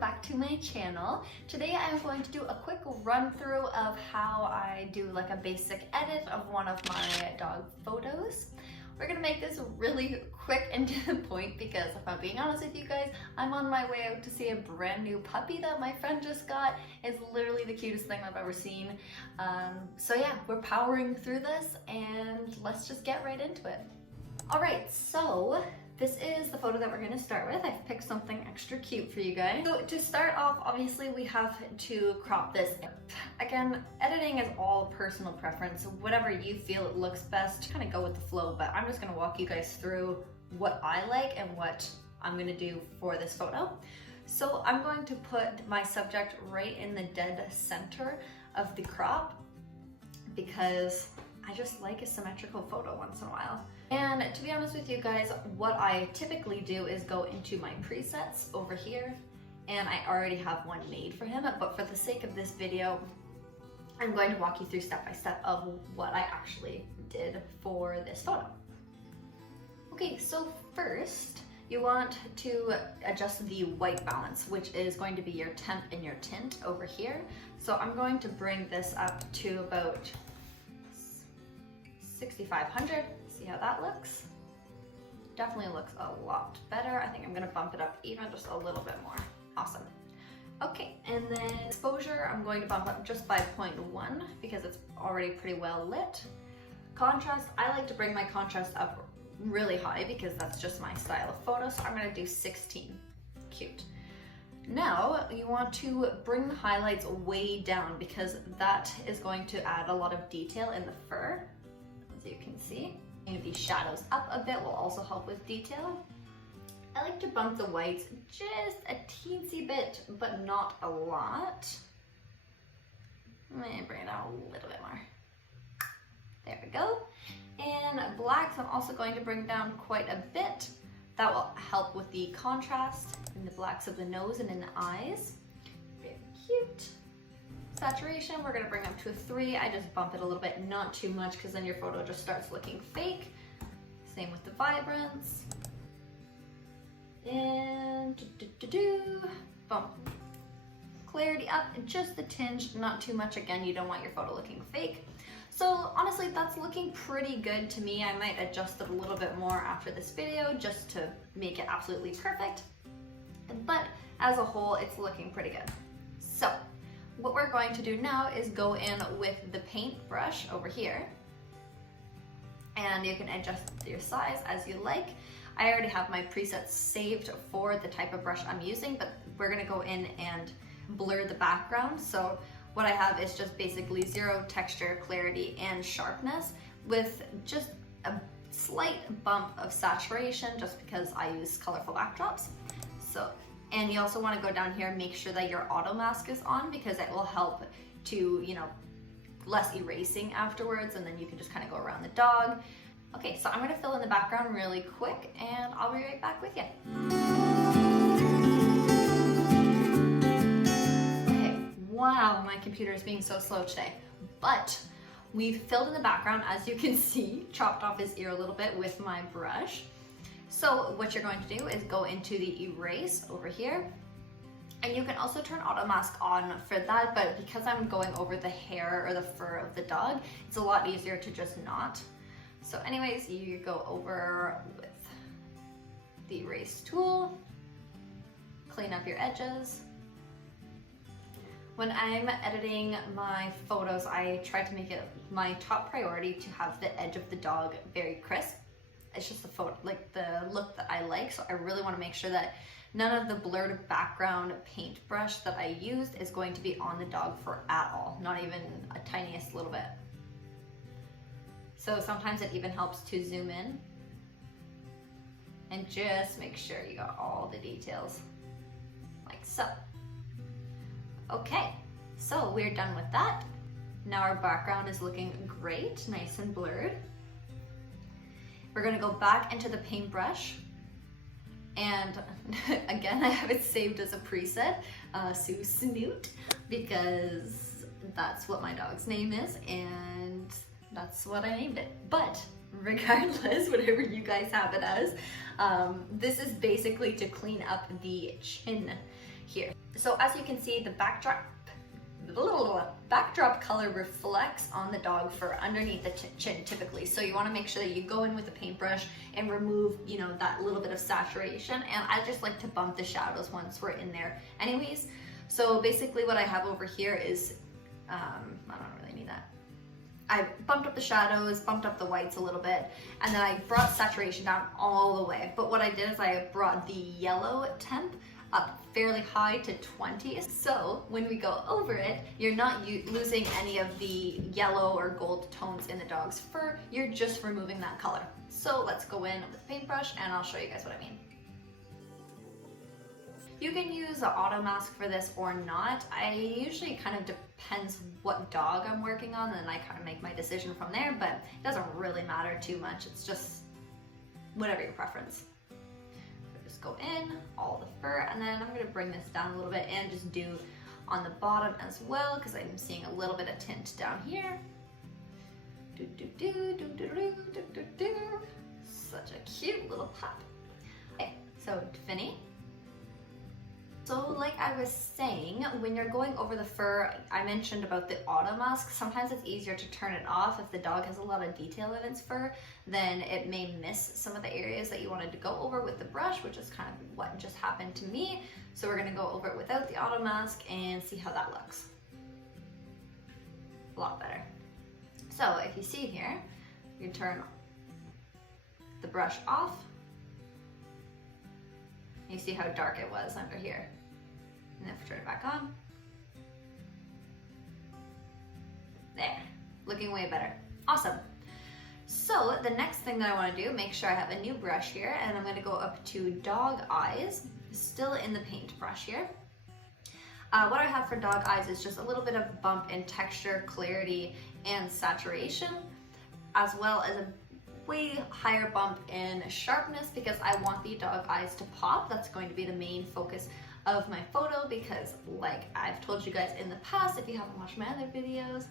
back to my channel. Today I'm going to do a quick run through of how I do like a basic edit of one of my dog photos. We're gonna make this really quick and to the point because if I'm being honest with you guys, I'm on my way out to see a brand new puppy that my friend just got. It's literally the cutest thing I've ever seen. So yeah, we're powering through this and let's just get right into it. All right, so this is the photo that we're going to start with. I've picked something extra cute for you guys. So to start off, obviously we have to crop this. Again, editing is all personal preference. So whatever you feel it looks best, kind of go with the flow, but I'm just going to walk you guys through what I like and what I'm going to do for this photo. So I'm going to put my subject right in the dead center of the crop because I just like a symmetrical photo once in a while. And to be honest with you guys, what I typically do is go into my presets over here, and I already have one made for him, but for the sake of this video, I'm going to walk you through step by step of what I actually did for this photo. Okay, so first, you want to adjust the white balance, which is going to be your temp and your tint over here. So I'm going to bring this up to about 6,500. See how that looks? Definitely looks a lot better. I think I'm gonna bump it up even just a little bit more. Awesome. Okay, and then exposure, I'm going to bump up just by 0.1 because it's already pretty well lit. Contrast, I like to bring my contrast up really high because that's just my style of photo, so I'm gonna do 16. Cute. Now, you want to bring the highlights way down because that is going to add a lot of detail in the fur. As you can see, and these shadows up a bit will also help with detail. I like to bump the whites just a teensy bit, but not a lot. I'm gonna bring it down a little bit more. There we go. And blacks, I'm also going to bring down quite a bit. That will help with the contrast in the blacks of the nose and in the eyes. Very cute. Saturation, we're gonna bring up to a 3. I just bump it a little bit, not too much, because then your photo just starts looking fake. Same with the vibrance. And bump clarity up just a tinge, not too much. Again, you don't want your photo looking fake. So honestly, that's looking pretty good to me. I might adjust it a little bit more after this video just to make it absolutely perfect. But as a whole, it's looking pretty good. So what we're going to do now is go in with the paintbrush over here, and you can adjust your size as you like. I already have my presets saved for the type of brush I'm using, but we're gonna go in and blur the background. So what I have is just basically 0 texture, clarity, and sharpness with just a slight bump of saturation just because I use colorful backdrops. And you also want to go down here and make sure that your auto mask is on because it will help to, less erasing afterwards, and then you can just kind of go around the dog. Okay, so I'm going to fill in the background really quick and I'll be right back with you. Okay, wow, my computer is being so slow today, but we've filled in the background, as you can see, chopped off his ear a little bit with my brush. So what you're going to do is go into the erase over here, and you can also turn auto mask on for that, but because I'm going over the hair or the fur of the dog, it's a lot easier to just not. So anyways, you go over with the erase tool, clean up your edges. When I'm editing my photos, I try to make it my top priority to have the edge of the dog very crisp. It's just the photo, like the look that I like. So I really want to make sure that none of the blurred background paintbrush that I used is going to be on the dog for at all, not even a tiniest little bit. So sometimes it even helps to zoom in and just make sure you got all the details, like so. Okay, so we're done with that. Now our background is looking great, nice and blurred. We're gonna go back into the paintbrush, and again, I have it saved as a preset, Sue Snoot, because that's what my dog's name is, and that's what I named it. But regardless, whatever you guys have it as, this is basically to clean up the chin here. So as you can see, the backdrop color reflects on the dog fur underneath the chin typically. So you want to make sure that you go in with a paintbrush and remove, you know, that little bit of saturation. And I just like to bump the shadows once we're in there anyways. So basically what I have over here is, I don't really need that. I bumped up the shadows, bumped up the whites a little bit, and then I brought saturation down all the way. But what I did is I brought the yellow temp up fairly high to 20. So when we go over it, you're not losing any of the yellow or gold tones in the dog's fur, you're just removing that color. So let's go in with the paintbrush and I'll show you guys what I mean. You can use an auto mask for this or not. I usually kind of depends what dog I'm working on, and I kind of make my decision from there, but it doesn't really matter too much. It's just whatever your preference. Just go in, all the fur, and then I'm gonna bring this down a little bit and just do on the bottom as well, because I'm seeing a little bit of tint down here. Such a cute little pup. Okay, so Finny. So like I was saying, when you're going over the fur, I mentioned about the auto mask. Sometimes it's easier to turn it off. If the dog has a lot of detail in its fur, then it may miss some of the areas that you wanted to go over with the brush, which is kind of what just happened to me. So we're gonna go over it without the auto mask and see how that looks. A lot better. So if you see here, you turn the brush off. You see how dark it was under here. And then turn it back on. There, looking way better. Awesome. So the next thing that I want to do, make sure I have a new brush here, and I'm going to go up to dog eyes, still in the paintbrush here. What I have for dog eyes is just a little bit of bump in texture, clarity, and saturation, as well as a way higher bump in sharpness, because I want the dog eyes to pop. That's going to be the main focus of my photo, because like I've told you guys in the past, if you haven't watched my other videos,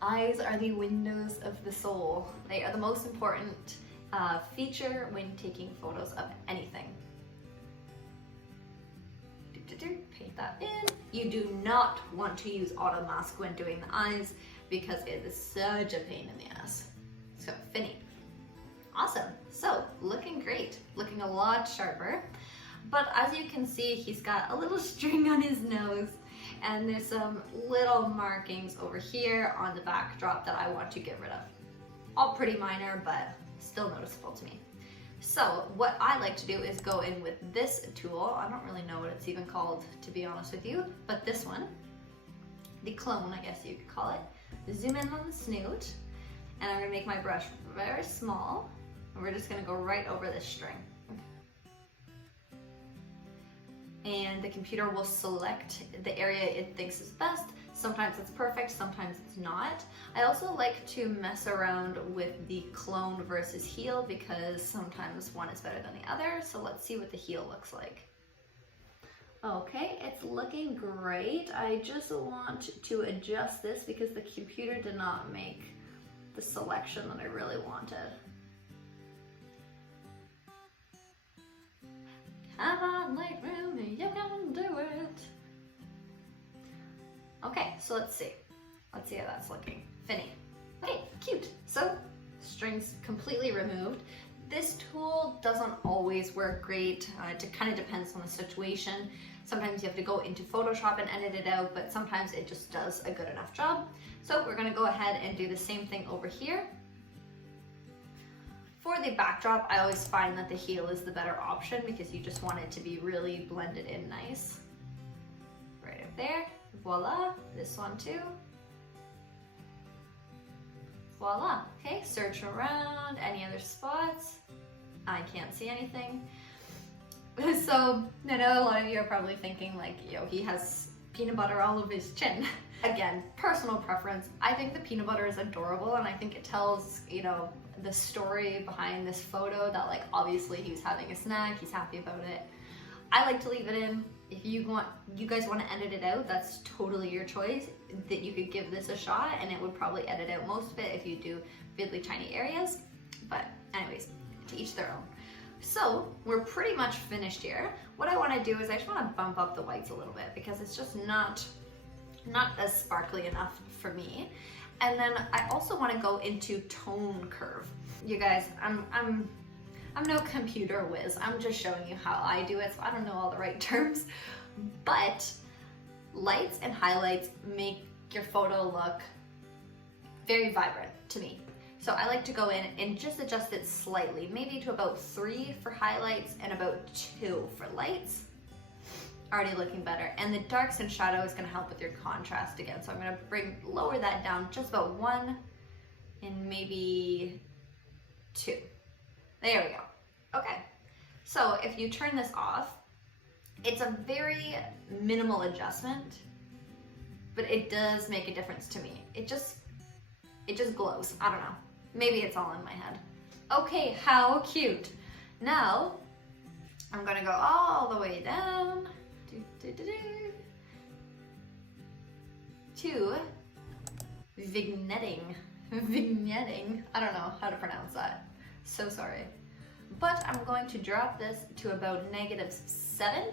eyes are the windows of the soul. They are the most important feature when taking photos of anything. Paint that in. You do not want to use auto mask when doing the eyes, because it is such a pain in the ass. So Finny. Awesome, so looking great, looking a lot sharper. But as you can see, he's got a little string on his nose, and there's some little markings over here on the backdrop that I want to get rid of. All pretty minor, but still noticeable to me. So what I like to do is go in with this tool. I don't really know what it's even called, to be honest with you, but this one, the clone, I guess you could call it. Zoom in on the snoot, and I'm gonna make my brush very small, and we're just gonna go right over this string. And the computer will select the area it thinks is best. Sometimes it's perfect, sometimes it's not. I also like to mess around with the clone versus heel, because sometimes one is better than the other. So let's see what the heel looks like. Okay, it's looking great. I just want to adjust this because the computer did not make the selection that I really wanted. Come on, Lightroom, you can do it. Okay, so let's see. Let's see how that's looking. Finny. Okay, cute. So, strings completely removed. This tool doesn't always work great. It kind of depends on the situation. Sometimes you have to go into Photoshop and edit it out, but sometimes it just does a good enough job. So we're gonna go ahead and do the same thing over here. For the backdrop, I always find that the heel is the better option, because you just want it to be really blended in nice. Right up there, voila, this one too. Voila, okay, search around, any other spots? I can't see anything. So, I know a lot of you are probably thinking like, yo, he has peanut butter all over his chin. Again, personal preference. I think the peanut butter is adorable, and I think it tells, you know, the story behind this photo, that like obviously he's having a snack, he's happy about it. I like to leave it in. If you guys want to edit it out, that's totally your choice. That you could give this a shot, and it would probably edit out most of it if you do really tiny areas. But anyways, to each their own. So we're pretty much finished here. What I want to do is I just want to bump up the whites a little bit because it's just not as sparkly enough for me. And then I also want to go into tone curve. You guys, I'm no computer whiz. I'm just showing you how I do it, so I don't know all the right terms. But lights and highlights make your photo look very vibrant to me. So I like to go in and just adjust it slightly, maybe to about 3 for highlights and about 2 for lights. Already looking better. And the darks and shadow is gonna help with your contrast again. So I'm gonna lower that down just about 1 and maybe 2. There we go. Okay. So if you turn this off, it's a very minimal adjustment, but it does make a difference to me. It just glows. I don't know. Maybe it's all in my head. Okay, how cute. Now, I'm gonna go all the way down to vignetting. Vignetting. I don't know how to pronounce that. So sorry. But I'm going to drop this to about -7.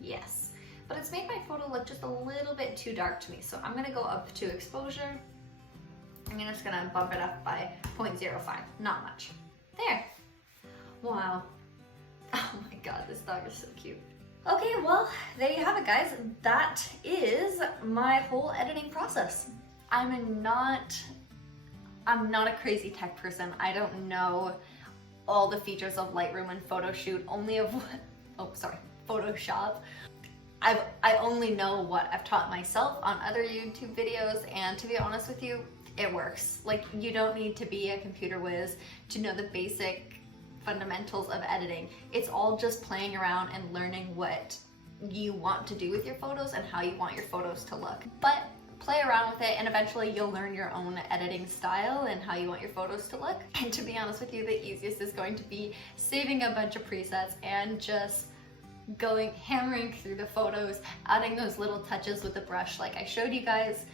Yes. But it's made my photo look just a little bit too dark to me. So I'm gonna go up to exposure. I'm just gonna bump it up by 0.05, not much. There. Wow. Oh my God, this dog is so cute. Okay, well, there you have it, guys. That is my whole editing process. I'm not a crazy tech person. I don't know all the features of Lightroom and Photoshop. I only know what I've taught myself on other YouTube videos, and to be honest with you, it works. Like, you don't need to be a computer whiz to know the basic fundamentals of editing. It's all just playing around and learning what you want to do with your photos and how you want your photos to look. But play around with it and eventually you'll learn your own editing style and how you want your photos to look. And to be honest with you, the easiest is going to be saving a bunch of presets and just hammering through the photos, adding those little touches with the brush like I showed you guys,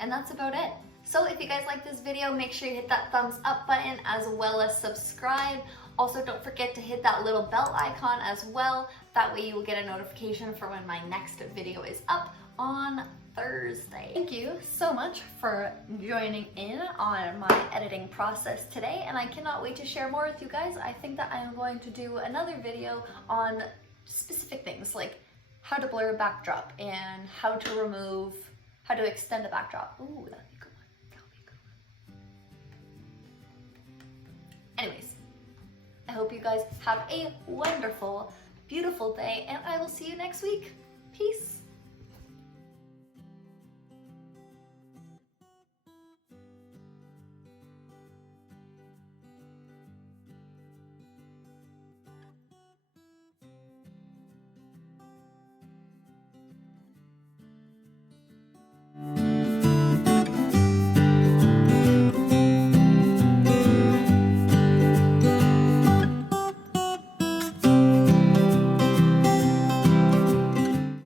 and that's about it. So if you guys like this video, make sure you hit that thumbs up button as well as subscribe. Also, don't forget to hit that little bell icon as well. That way you will get a notification for when my next video is up on Thursday. Thank you so much for joining in on my editing process today, and I cannot wait to share more with you guys. I think that I am going to do another video on specific things like how to blur a backdrop and how to extend a backdrop. Ooh, that'd be a good one. That would be a good one. Anyways, I hope you guys have a wonderful, beautiful day, and I will see you next week. Peace.